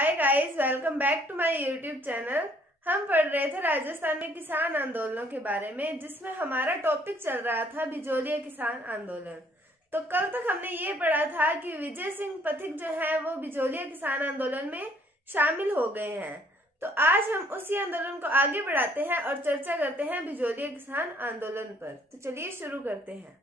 Hi guys, welcome back to my YouTube channel. हम पढ़ रहे थे राजस्थान में किसान आंदोलनों के बारे में, जिसमें हमारा टॉपिक चल रहा था बिजोलिया किसान आंदोलन। तो कल तक हमने ये पढ़ा था कि विजय सिंह पथिक जो है वो बिजोलिया किसान आंदोलन में शामिल हो गए हैं। तो आज हम उसी आंदोलन को आगे बढ़ाते हैं और चर्चा करते हैं बिजोलिया किसान आंदोलन पर। तो चलिए शुरू करते हैं।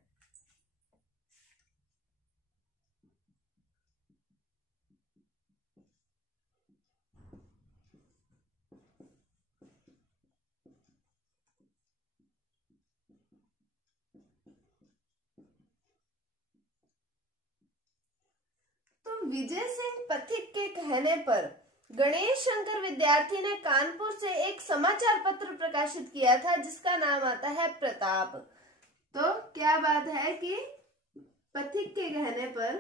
विजय सिंह पथिक के कहने पर गणेश शंकर विद्यार्थी ने कानपुर से एक समाचार पत्र प्रकाशित किया था जिसका नाम आता है प्रताप। तो क्या बात है कि पथिक के कहने पर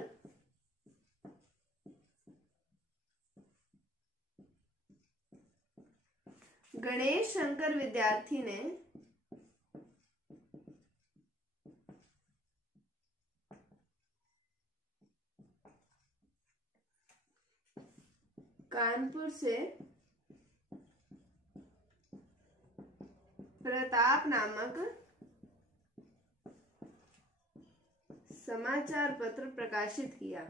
गणेश शंकर विद्यार्थी ने कानपुर से प्रताप नामक समाचार पत्र प्रकाशित किया।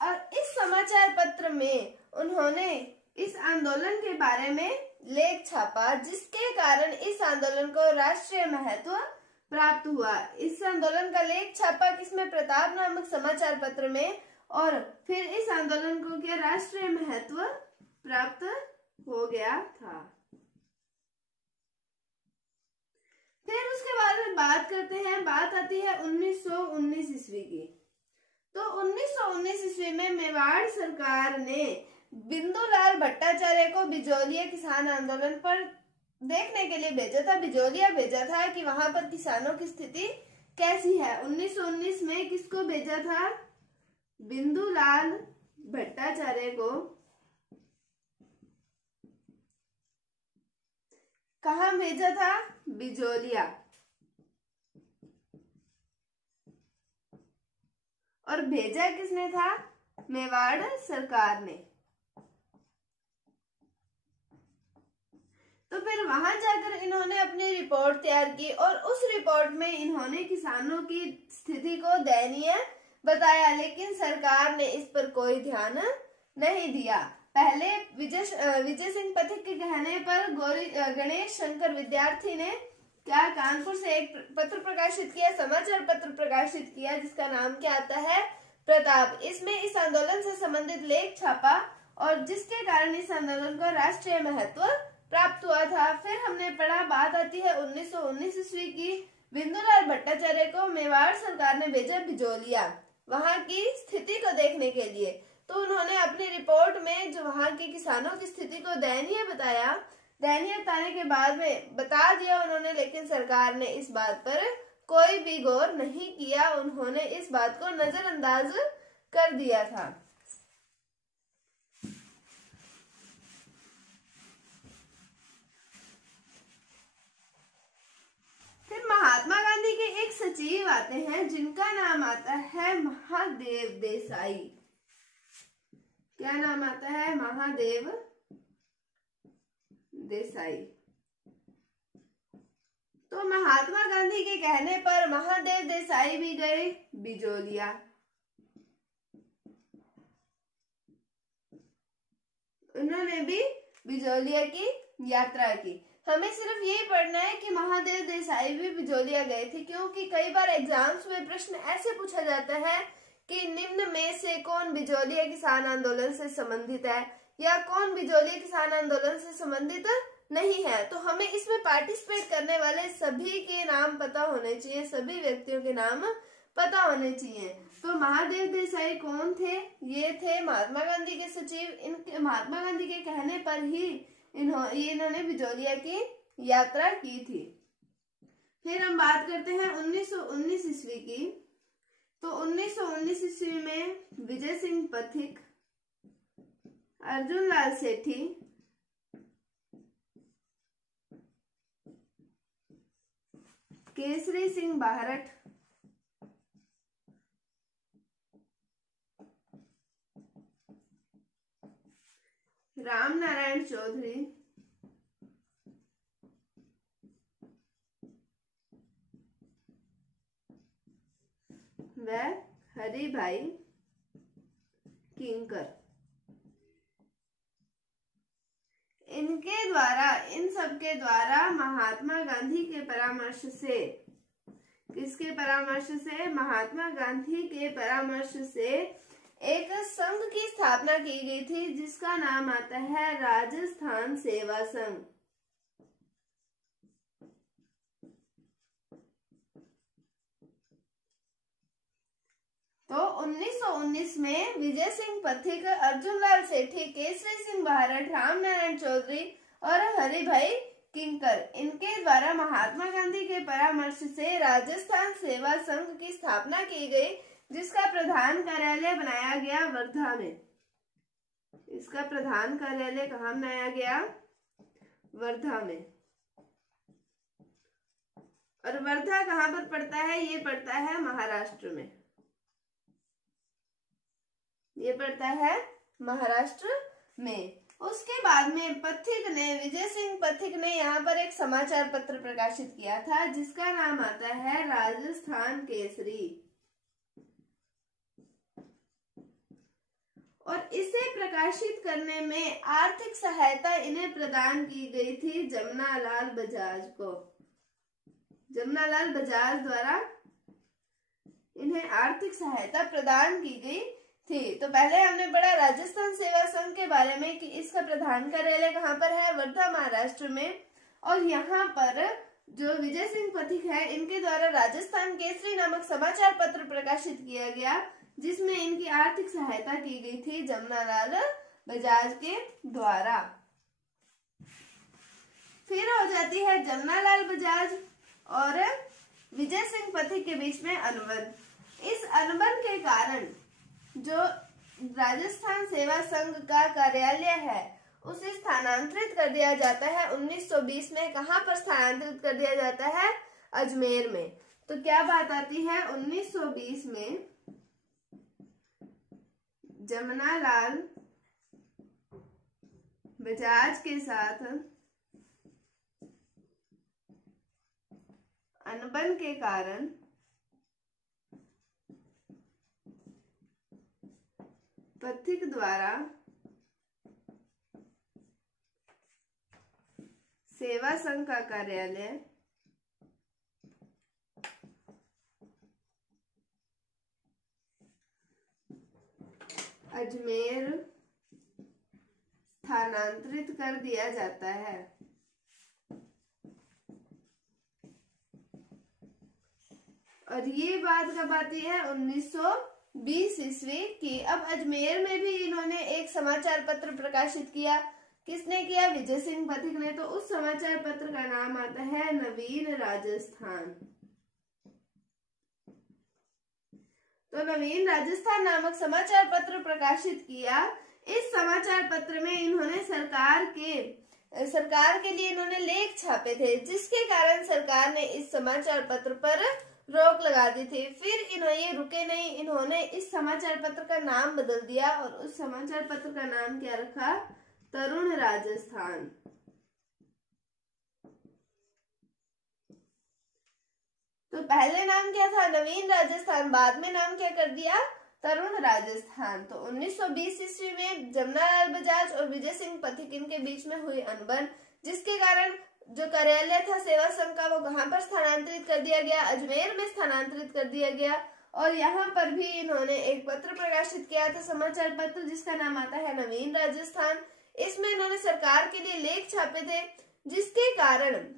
और इस समाचार पत्र में उन्होंने इस आंदोलन के बारे में लेख छापा, जिसके कारण इस आंदोलन को राष्ट्रीय महत्व प्राप्त हुआ। इस आंदोलन का लेख छापा किसमें? प्रताप नामक समाचार पत्र में। और फिर इस आंदोलन को क्या राष्ट्रीय महत्व प्राप्त हो गया था। फिर उसके बाद में बात करते हैं, बात आती है 1919 ईस्वी की। तो 1919 ईस्वी में मेवाड़ सरकार ने बिंदुलाल भट्टाचार्य को बिजोलिया किसान आंदोलन पर देखने के लिए भेजा था। बिजोलिया भेजा था कि वहां पर किसानों की स्थिति कैसी है। 1919 में किसको भेजा था? बिंदुलाल भट्टाचार्य को। कहां भेजा था? बिजोलिया। और भेजा किसने था? मेवाड़ सरकार ने। तो फिर वहां जाकर इन्होंने अपनी रिपोर्ट तैयार की और उस रिपोर्ट में इन्होंने किसानों की स्थिति को दयनीय बताया, लेकिन सरकार ने इस पर कोई ध्यान नहीं दिया। पहले विजय सिंह पथिक के कहने पर गणेश शंकर विद्यार्थी ने क्या कानपुर से एक पत्र प्रकाशित किया, समाचार पत्र प्रकाशित किया, जिसका नाम क्या आता है? प्रताप। इसमें इस आंदोलन से संबंधित लेख छापा और जिसके कारण इस आंदोलन को राष्ट्रीय महत्व प्राप्त हुआ था। फिर हमने पढ़ा, बात आती है 1919 ईस्वी की। बिंदुलाल भट्टाचार्य को मेवाड़ सरकार ने भेजा बिजोलिया वहां की स्थिति को देखने के लिए। तो उन्होंने अपनी रिपोर्ट में जो वहां के किसानों की स्थिति को दयनीय बताया, दयनीय बताने के बाद में बता दिया उन्होंने, लेकिन सरकार ने इस बात पर कोई भी गौर नहीं किया। उन्होंने इस बात को नजरअंदाज कर दिया था। महात्मा गांधी के एक सचिव आते हैं जिनका नाम आता है महादेव देसाई। क्या नाम आता है? महादेव देसाई। तो महात्मा गांधी के कहने पर महादेव देसाई भी गए बिजोलिया। उन्होंने भी बिजोलिया की यात्रा की। हमें सिर्फ यही पढ़ना है कि महादेव देसाई भी बिजोलिया गए थे, क्योंकि कई बार एग्जाम्स में प्रश्न ऐसे पूछा जाता है कि निम्न में से कौन बिजोलिया किसान आंदोलन से संबंधित है या कौन बिजोलिया किसान आंदोलन से संबंधित नहीं है। तो हमें इसमें पार्टिसिपेट करने वाले सभी के नाम पता होने चाहिए, सभी व्यक्तियों के नाम पता होने चाहिए। तो महादेव देसाई कौन थे? ये थे महात्मा गांधी के सचिव। इनके महात्मा गांधी के कहने पर ही इन्होंने बिजोलिया की यात्रा की थी। फिर हम बात करते हैं 1919 ईस्वी की। तो 1919 ईस्वी में विजय सिंह पथिक, अर्जुन लाल सेठी, केसरी सिंह बाहरट, राम नारायण चौधरी, व हरिभाई किंकर। इनके द्वारा, इन सबके द्वारा महात्मा गांधी के परामर्श से, किसके परामर्श से? महात्मा गांधी के परामर्श से एक संघ की स्थापना की गई थी जिसका नाम आता है राजस्थान सेवा संघ। तो 1919 में विजय सिंह पथिक, अर्जुन लाल सेठी, केसरी सिंह बाहरट, राम नारायण चौधरी और हरिभाई किंकर, इनके द्वारा महात्मा गांधी के परामर्श से राजस्थान सेवा संघ की स्थापना की गई, जिसका प्रधान कार्यालय बनाया गया वर्धा में। इसका प्रधान कार्यालय कहाँ बनाया गया? वर्धा में। और वर्धा कहाँ पर पड़ता है? ये पड़ता है महाराष्ट्र में। ये पड़ता है महाराष्ट्र में। उसके बाद में पथिक ने, विजय सिंह पथिक ने यहाँ पर एक समाचार पत्र प्रकाशित किया था जिसका नाम आता है राजस्थान केसरी। और इसे प्रकाशित करने में आर्थिक सहायता इन्हें प्रदान की गई थी जमनालाल बजाज को। जमनालाल बजाज द्वारा इन्हें आर्थिक सहायता प्रदान की गई थी। तो पहले हमने पढ़ा राजस्थान सेवा संघ के बारे में कि इसका प्रधान कार्यालय कहाँ पर है? वर्धा, महाराष्ट्र में। और यहाँ पर जो विजय सिंह पथिक है, इनके द्वारा राजस्थान केसरी नामक समाचार पत्र प्रकाशित किया गया जिसमें इनकी आर्थिक सहायता की गई थी जमनालाल बजाज के द्वारा। फिर हो जाती है जमनालाल बजाज और विजय सिंह पथिक के बीच में अनबन। इस अनबन के कारण जो राजस्थान सेवा संघ का कार्यालय है उसे स्थानांतरित कर दिया जाता है 1920 में। कहां पर स्थानांतरित कर दिया जाता है? अजमेर में। तो क्या बात आती है? 1920 में जमनालाल बजाज के साथ अनबन के कारण पथिक द्वारा सेवा संघ का कार्यालय अजमेर स्थानांतरित कर दिया जाता है। और ये बात कब आती है? 1920 ईस्वी की। अब अजमेर में भी इन्होंने एक समाचार पत्र प्रकाशित किया। किसने किया? विजय सिंह पथिक ने। तो उस समाचार पत्र का नाम आता है नवीन राजस्थान। तो नवीन राजस्थान नामक समाचार पत्र प्रकाशित किया। इस समाचार पत्र में इन्होंने सरकार के लिए इन्होंने लेख छापे थे, जिसके कारण सरकार ने इस समाचार पत्र पर रोक लगा दी थी। फिर ये रुके नहीं, इन्होंने इस समाचार पत्र का नाम बदल दिया और उस समाचार पत्र का नाम क्या रखा? तरुण राजस्थान। तो पहले नाम क्या था? नवीन राजस्थान। बाद में नाम क्या कर दिया? तरुण राजस्थान। तो 1920 ईस्वी में जमनालाल बजाज और विजय सिंह पथिक इनके बीच में हुई अनबन, जिसके कारण जो कार्यालय था सेवा संघ का वो कहां पर स्थानांतरित कर दिया गया? अजमेर में स्थानांतरित कर दिया गया। और यहाँ पर भी इन्होंने एक पत्र प्रकाशित किया था, समाचार पत्र, जिसका नाम आता है नवीन राजस्थान। इसमें इन्होंने सरकार के लिए लेख छापे थे, जिसके कारण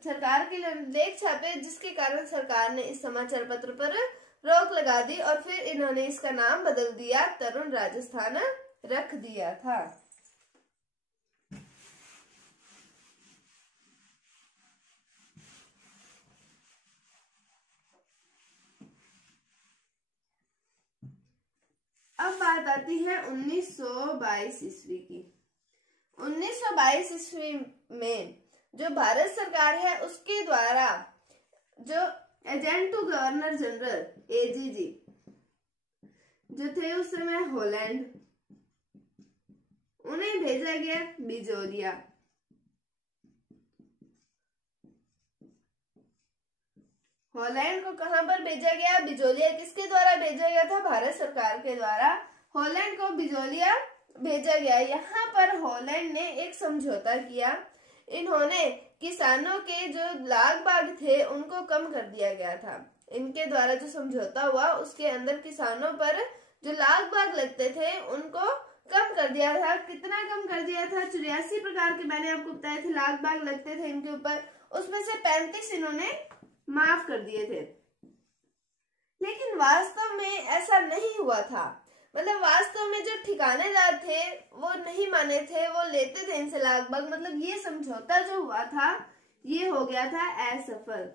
सरकार ने इस समाचार पत्र पर रोक लगा दी और फिर इन्होंने इसका नाम बदल दिया, तरुण राजस्थान रख दिया था। अब बात आती है 1922 ईस्वी की। 1922 ईस्वी में जो भारत सरकार है उसके द्वारा जो agent to governor general AGG जो थे उस समय हॉलैंड, उन्हें भेजा गया बिजोलिया। हॉलैंड को कहां पर भेजा गया? बिजोलिया। किसके द्वारा भेजा गया था? भारत सरकार के द्वारा हॉलैंड को बिजोलिया भेजा गया। यहाँ पर हॉलैंड ने एक समझौता किया। इन्होंने किसानों के जो लाग बाग थे उनको कम कर दिया गया था। इनके द्वारा जो समझौता हुआ उसके अंदर किसानों पर जो लाग बाग लगते थे उनको कम कर दिया था। कितना कम कर दिया था? 84 प्रकार के मैंने आपको बताए थे लाग बाग लगते थे इनके ऊपर, उसमें से 35 इन्होंने माफ कर दिए थे। लेकिन वास्तव में ऐसा नहीं हुआ था। मतलब वास्तव में जो ठिकानेदार थे वो नहीं माने थे, वो लेते थे इनसे लाग बाग। मतलब ये समझौता जो हुआ था ये हो गया था असफल।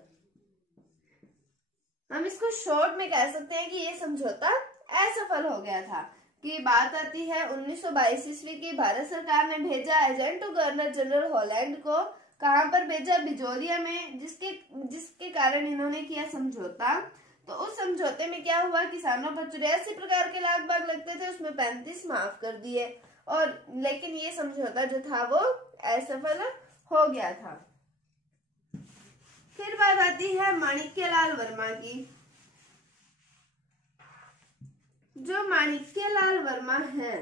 हम इसको शॉर्ट में कह सकते हैं कि ये समझौता असफल हो गया था। कि बात आती है 1922 ईस्वी की। भारत सरकार ने भेजा agent to governor general Holland को। कहां पर भेजा? बिजोलिया में, जिसके कारण इन्होंने किया समझौता। तो उस समझौते में क्या हुआ? किसानों पर 84 प्रकार के लाग बाग लगते थे, उसमें 35 माफ कर दिए। और लेकिन ये समझौता जो था वो असफल हो गया था। फिर बात आती है माणिक्यलाल वर्मा की। जो माणिक्यलाल वर्मा है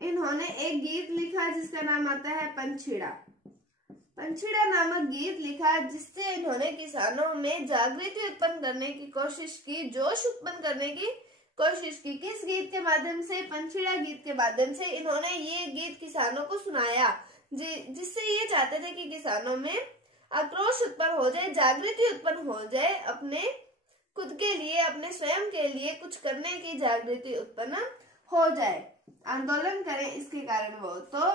इन्होंने एक गीत लिखा जिसका नाम आता है पंछीड़ा। पंछीड़ा नामक गीत लिखा जिससे इन्होंने किसानों में जागृति उत्पन्न करने की कोशिश की, जोश उत्पन्न करने की कोशिश की। किस गीत के माध्यम से? पंछीड़ा गीत के माध्यम से इन्होंने ये गीत किसानों को सुनाया, जिससे ये चाहते थे कि किसानों में आक्रोश उत्पन्न हो जाए, जागृति उत्पन्न हो जाए, अपने खुद के लिए, अपने स्वयं के लिए कुछ करने की जागृति उत्पन्न हो जाए, आंदोलन करें। इसके कारण वो तो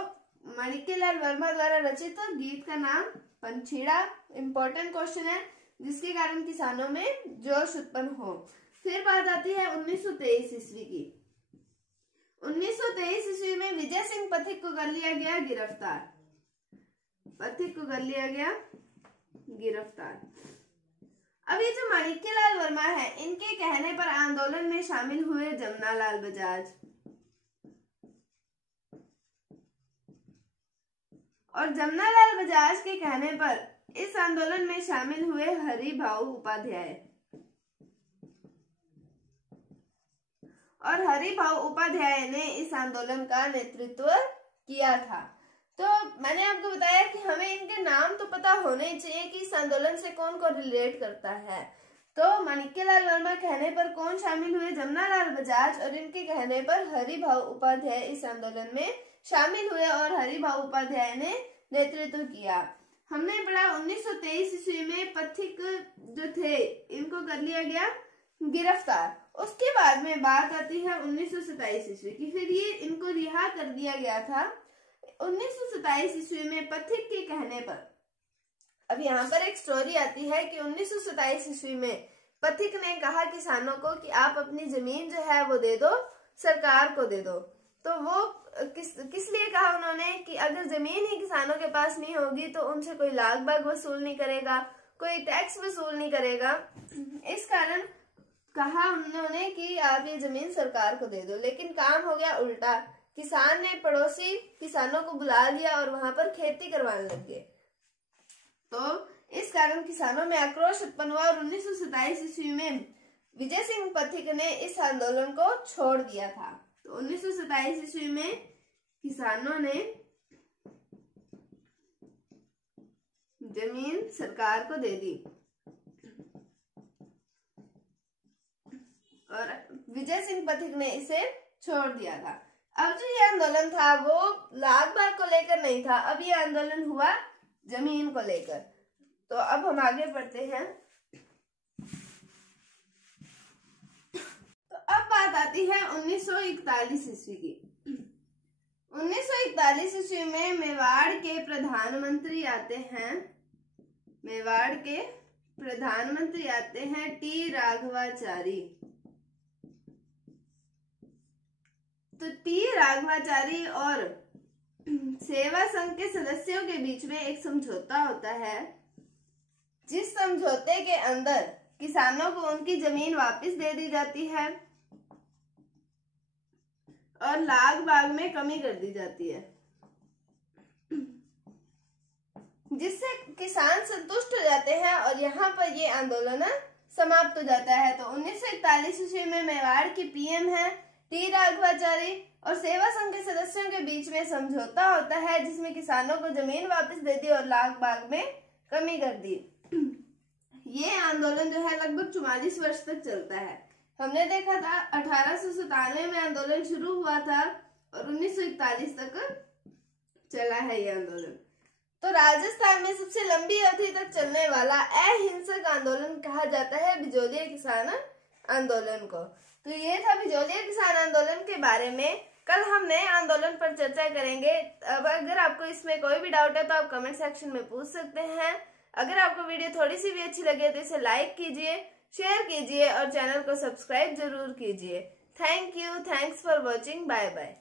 माणिक्यलाल वर्मा द्वारा रचित गीत का नाम पंछीड़ा इंपॉर्टेंट क्वेश्चन है, जिसके कारण किसानों में जोश उत्पन्न हो। फिर बात आती है 1923 ईस्वी की। 1923 ईस्वी में विजय सिंह पथिक को कर लिया गया गिरफ्तार। पथिक को कर लिया गया गिरफ्तार। अब ये जो माणिक्यलाल वर्मा है इनके कहने पर आंदोलन में शामिल हुए जमनालाल बजाज। और जमनालाल बजाज के कहने पर इस आंदोलन में शामिल हुए हरिभाऊ उपाध्याय। और हरिभाऊ उपाध्याय ने इस आंदोलन का नेतृत्व किया था। तो मैंने आपको बताया कि हमें इनके नाम तो पता होने चाहिए कि इस आंदोलन से कौन कौन रिलेट करता है। तो माणिक्यलाल वर्मा कहने पर कौन शामिल हुए? जमनालाल बजाज। और इनके कहने पर हरिभाऊ उपाध्याय इस आंदोलन में शामिल हुए और हरिभाऊ उपाध्याय ने नेतृत्व किया। हमने पढ़ा 1923 ईस्वी में पथिक जो थे इनको कर लिया गया गिरफ्तार। उसके बाद में बात आती है 1927 ईस्वी की। फिर ये इनको रिहा कर दिया गया था 1927 ईस्वी में पथिक के कहने पर। अब यहाँ पर एक स्टोरी आती है कि 1927 ईस्वी में पथिक ने कहा किसानों को कि आप अपनी जमीन जो है वो दे दो, सरकार को दे दो। तो वो किस लिए कहा उन्होंने कि अगर जमीन ही किसानों के पास नहीं होगी तो उनसे कोई लाग बाग वसूल नहीं करेगा, कोई टैक्स वसूल नहीं करेगा। इस कारण कहा उन्होंने कि आप ये जमीन सरकार को दे दो। लेकिन काम हो गया उल्टा। किसान ने पड़ोसी किसानों को बुला लिया और वहां पर खेती करवाने लग गए। तो इस कारण किसानों में आक्रोश उत्पन्न हुआ और 1927 ईस्वी में विजय सिंह पथिक ने इस आंदोलन को छोड़ दिया था। तो 1927 ईस्वी में किसानों ने जमीन सरकार को दे दी और विजय सिंह पथिक ने इसे छोड़ दिया था। अब जो ये आंदोलन था वो लाग बाग को लेकर नहीं था, अब ये आंदोलन हुआ जमीन को लेकर। तो अब हम आगे बढ़ते हैं। तो अब बात आती है 1941 ईस्वी की। 1941 ईस्वी में मेवाड़ के प्रधानमंत्री आते हैं, मेवाड़ के प्रधानमंत्री आते हैं टी राघवाचारी। तो टी राघवाचारी और सेवा संघ के सदस्यों के बीच में एक समझौता होता है, जिस समझौते के अंदर किसानों को उनकी जमीन वापस दे दी जाती है और लाग बाग में कमी कर दी जाती है, जिससे किसान संतुष्ट हो जाते हैं और यहाँ पर ये आंदोलन समाप्त हो जाता है। तो 1941 ईस्वी में मेवाड़ की पीएम है टी राघवाचारी और सेवा संघ के सदस्यों के बीच में समझौता होता है, जिसमें किसानों को जमीन वापस दे दी और लाग बाग में कमी कर दी। ये आंदोलन जो है लगभग 44 वर्ष तक चलता है। हमने देखा था 1897 में आंदोलन शुरू हुआ था और 1941 तक चला है ये आंदोलन। तो राजस्थान में सबसे लंबी अवधि तक चलने वाला अहिंसक आंदोलन कहा जाता है बिजोलिया किसान आंदोलन को। तो ये था बिजोलिया किसान आंदोलन के बारे में। कल हम नए आंदोलन पर चर्चा करेंगे। अब अगर आपको इसमें कोई भी डाउट है तो आप कमेंट सेक्शन में पूछ सकते हैं। अगर आपको वीडियो थोड़ी सी भी अच्छी लगे तो इसे लाइक कीजिए, शेयर कीजिए और चैनल को सब्सक्राइब जरूर कीजिए। Thank you, thanks for watching, bye bye.